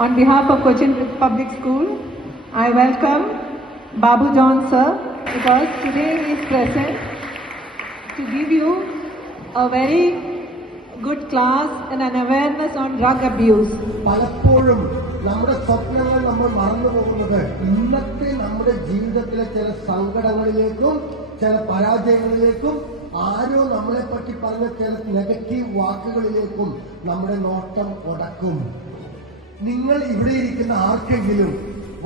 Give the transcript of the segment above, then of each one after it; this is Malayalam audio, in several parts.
On behalf of Cochin Public School, I welcome Babu John sir because today he is present to give you a very good class and an awareness on drug abuse. പലപ്പോഴും നമ്മുടെ സ്വപ്നങ്ങൾ നമ്മൾ മറന്നു പോകുന്നത് ഇന്നത്തെ നമ്മുടെ ജീവിതത്തിലെ ചില സങ്കടങ്ങളിലേക്കും ചില പരാജയങ്ങളിലേക്കും ആരോ നമ്മളെ പറ്റി പറഞ്ഞ ചില നെഗറ്റീവ് വാക്കുകളിലേക്കും നമ്മുടെ നോട്ടം ഉടക്കും. നിങ്ങൾ ഇവിടെ ഇരിക്കുന്ന ആർക്കെങ്കിലും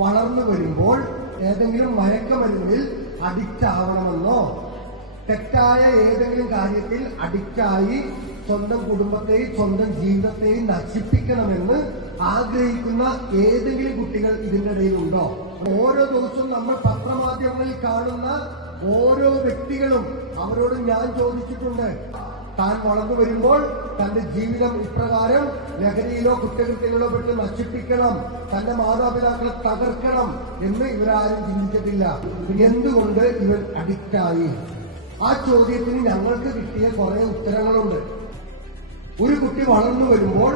വളർന്നു വരുമ്പോൾ ഏതെങ്കിലും മയക്കമരുന്നിൽ അഡിക്റ്റ് ആവണമെന്നോ തെറ്റായ ഏതെങ്കിലും കാര്യത്തിൽ അഡിക്റ്റായി സ്വന്തം കുടുംബത്തെയും സ്വന്തം ജീവിതത്തെയും നശിപ്പിക്കണമെന്ന് ആഗ്രഹിക്കുന്ന ഏതെങ്കിലും കുട്ടികൾ ഇതിന്റെ ഇടയിലുണ്ടോ? ഓരോ ദിവസവും നമ്മൾ പത്രമാധ്യമങ്ങളിൽ കാണുന്ന ഓരോ വ്യക്തികളും അവരോട് ഞാൻ ചോദിച്ചിട്ടുണ്ട്, താൻ വളർന്നു വരുമ്പോൾ തന്റെ ജീവിതം ഇപ്രകാരം ലഹരിയിലോ കുറ്റകൃത്യങ്ങളോ പെട്ട് നശിപ്പിക്കണം, തന്റെ മാതാപിതാക്കളെ തകർക്കണം എന്ന് ഇവരാരും ചിന്തിച്ചിട്ടില്ല. എന്തുകൊണ്ട് ഇവൻ അഡിക്റ്റായി? ആ ചോദ്യത്തിന് ഞങ്ങൾക്ക് കിട്ടിയ കുറെ ഉത്തരങ്ങളുണ്ട്. ഒരു കുട്ടി വളർന്നു വരുമ്പോൾ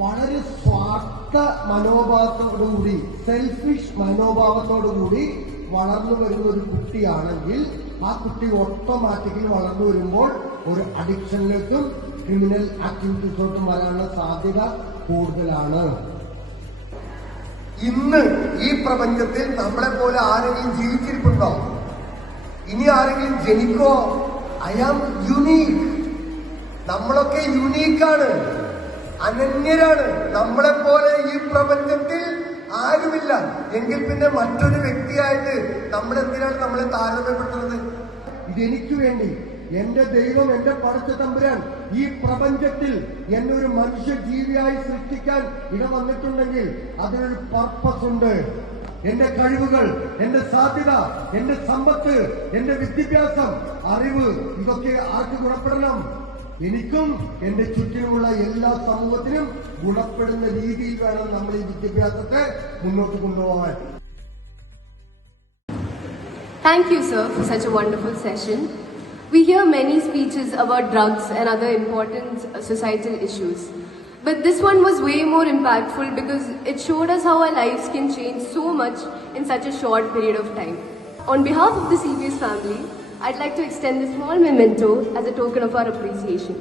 വളരെ സ്വാർത്ഥ മനോഭാവത്തോടുകൂടി സെൽഫിഷ് മനോഭാവത്തോടുകൂടി വളർന്നു വരുന്ന ഒരു കുട്ടിയാണെങ്കിൽ ആ കുട്ടി ഓട്ടോമാറ്റിക്കലി വളർന്നു വരുമ്പോൾ ഒരു അഡിക്ഷനിലേക്കും ക്രിമിനൽ ആക്ടിവിറ്റീസോട്ടും വരാനുള്ള സാധ്യത കൂടുതലാണ്. ഇന്ന് ഈ പ്രപഞ്ചത്തിൽ നമ്മളെ പോലെ ആരെങ്കിലും ജീവിച്ചിരിപ്പുണ്ടോ? ഇനി ആരെങ്കിലും ജനിക്കോ? I am unique. നമ്മളൊക്കെ യുണീക്കാണ്, അനന്യരാണ്. നമ്മളെപ്പോലെ ഈ പ്രപഞ്ചത്തിൽ ആരുമില്ല. എങ്കിൽ പിന്നെ മറ്റൊരു വ്യക്തിയായിട്ട് നമ്മളെന്തിനാണ് നമ്മളെ താരതമ്യപ്പെടുത്തുന്നത്? ഇതെനിക്ക് വേണ്ടി എന്റെ ദൈവം, എന്റെ പടച്ച തമ്പുരാൻ ഈ പ്രപഞ്ചത്തിൽ എന്നെ ഒരു മനുഷ്യ ജീവിയായി സൃഷ്ടിക്കാൻ ഇടവന്നിട്ടുണ്ടെങ്കിൽ അതിനൊരു പർപ്പസ് ഉണ്ട്. എന്റെ കഴിവുകൾ, എന്റെ സാധ്യത, എന്റെ സമ്പത്ത്, എന്റെ വിദ്യാഭ്യാസം, അറിവ്, ഇതൊക്കെ ആർക്ക് ഗുണപ്പെടണം? എനിക്കും എന്റെ ചുറ്റിനുമുള്ള എല്ലാ സമൂഹത്തിനും ഗുണപ്പെടുന്ന രീതിയിൽ വേണം നമ്മൾ ഈ വിദ്യാഭ്യാസത്തെ മുന്നോട്ട് കൊണ്ടുപോകാൻ. Thank you, sir, for such a wonderful session. We hear many speeches about drugs and other important societal issues. But this one was way more impactful because it showed us how our lives can change so much in such a short period of time. On behalf of the CBS family, I'd like to extend this small memento as a token of our appreciation.